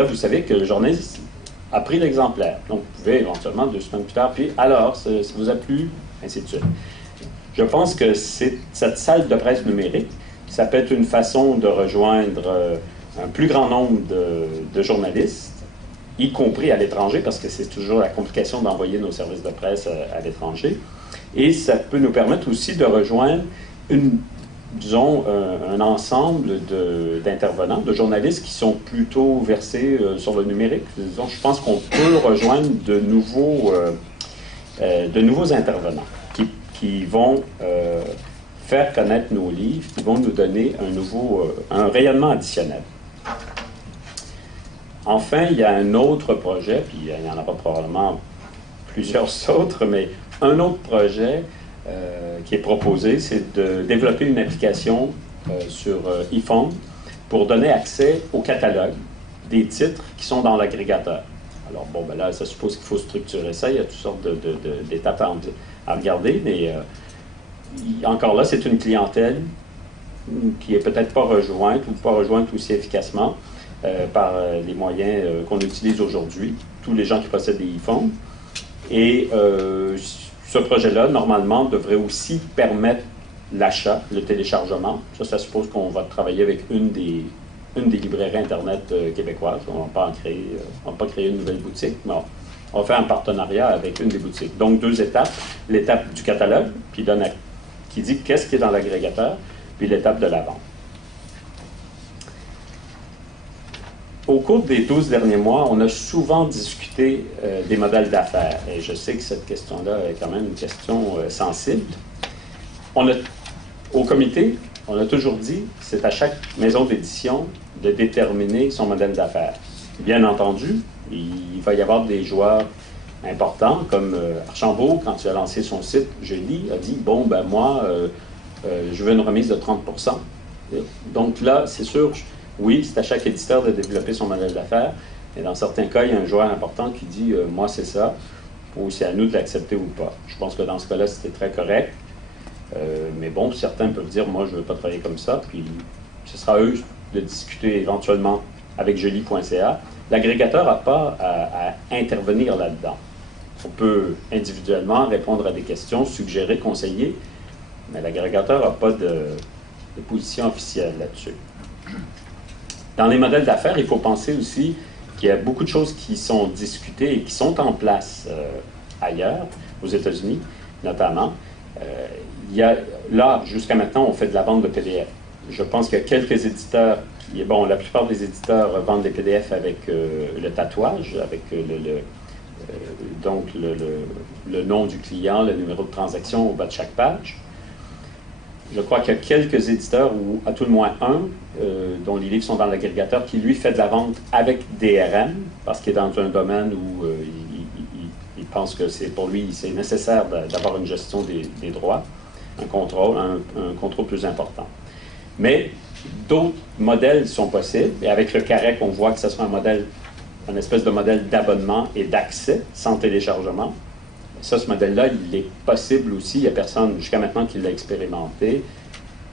Là, vous savez que le journaliste a pris l'exemplaire. Donc, vous pouvez éventuellement, 2 semaines plus tard, puis alors, ça vous a plu, ainsi de suite. Je pense que cette salle de presse numérique, ça peut être une façon de rejoindre un plus grand nombre de journalistes, y compris à l'étranger, parce que c'est toujours la complication d'envoyer nos services de presse à l'étranger. Et ça peut nous permettre aussi de rejoindre disons, un ensemble d'intervenants, de journalistes qui sont plutôt versés sur le numérique. Disons, je pense qu'on peut rejoindre de nouveaux intervenants qui vont faire connaître nos livres, qui vont nous donner un rayonnement additionnel. Enfin, il y a un autre projet, puis il n'y en a pas probablement plusieurs autres, mais un autre projet qui est proposé, c'est de développer une application sur iPhone pour donner accès au catalogue des titres qui sont dans l'agrégateur. Alors, bon, ben là, ça suppose qu'il faut structurer ça. Il y a toutes sortes d'étapes à regarder, mais encore là, c'est une clientèle qui est peut-être pas rejointe ou pas rejointe aussi efficacement par les moyens qu'on utilise aujourd'hui, tous les gens qui possèdent des iPhones. Et ce projet-là, normalement, devrait aussi permettre l'achat, le téléchargement. Ça suppose qu'on va travailler avec une des librairies Internet québécoises. On va pas créer une nouvelle boutique, mais on va faire un partenariat avec une des boutiques. Donc, 2 étapes. L'étape du catalogue, qui dit qu'est-ce qui est dans l'agrégateur, puis l'étape de la vente. Au cours des 12 derniers mois, on a souvent discuté des modèles d'affaires. Et je sais que cette question-là est quand même une question sensible. Au comité, on a toujours dit que c'est à chaque maison d'édition de déterminer son modèle d'affaires. Bien entendu, il va y avoir des joueurs importants, comme Archambault, quand il a lancé son site, je lis, a dit, bon, ben moi, je veux une remise de 30%. Donc là, c'est sûr, oui, c'est à chaque éditeur de développer son modèle d'affaires, mais dans certains cas, il y a un joueur important qui dit « moi, c'est ça », ou c'est à nous de l'accepter ou pas. Je pense que dans ce cas-là, c'était très correct, mais bon, certains peuvent dire « moi, je ne veux pas travailler comme ça », puis ce sera à eux de discuter éventuellement avec Joly.ca. L'agrégateur n'a pas à intervenir là-dedans. On peut individuellement répondre à des questions, suggérer, conseiller, mais l'agrégateur n'a pas de position officielle là-dessus. Dans les modèles d'affaires, il faut penser aussi qu'il y a beaucoup de choses qui sont discutées et qui sont en place ailleurs, aux États-Unis notamment. Là, jusqu'à maintenant, on fait de la vente de PDF. Je pense qu'il y a quelques éditeurs bon, la plupart des éditeurs vendent des PDF avec le tatouage, avec donc le nom du client, le numéro de transaction au bas de chaque page. Je crois qu'il y a quelques éditeurs, ou à tout le moins un, dont les livres sont dans l'agrégateur, qui lui fait de la vente avec DRM, parce qu'il est dans un domaine où il pense que pour lui, c'est nécessaire d'avoir une gestion des droits, un contrôle plus important. Mais d'autres modèles sont possibles, et avec le CAREC, on voit que ce sera un espèce de modèle d'abonnement et d'accès sans téléchargement. Ça, ce modèle-là, il est possible aussi. Il n'y a personne jusqu'à maintenant qui l'a expérimenté,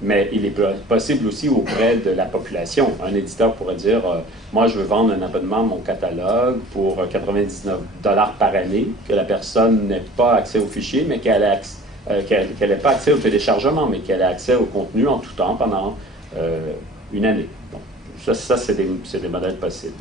mais il est possible aussi auprès de la population. Un éditeur pourrait dire moi, je veux vendre un abonnement à mon catalogue pour 99$ par année, que la personne n'ait pas accès au fichier, mais qu'elle n'ait pas accès au téléchargement, mais qu'elle ait accès au contenu en tout temps pendant une année. Bon, ça c'est des modèles possibles.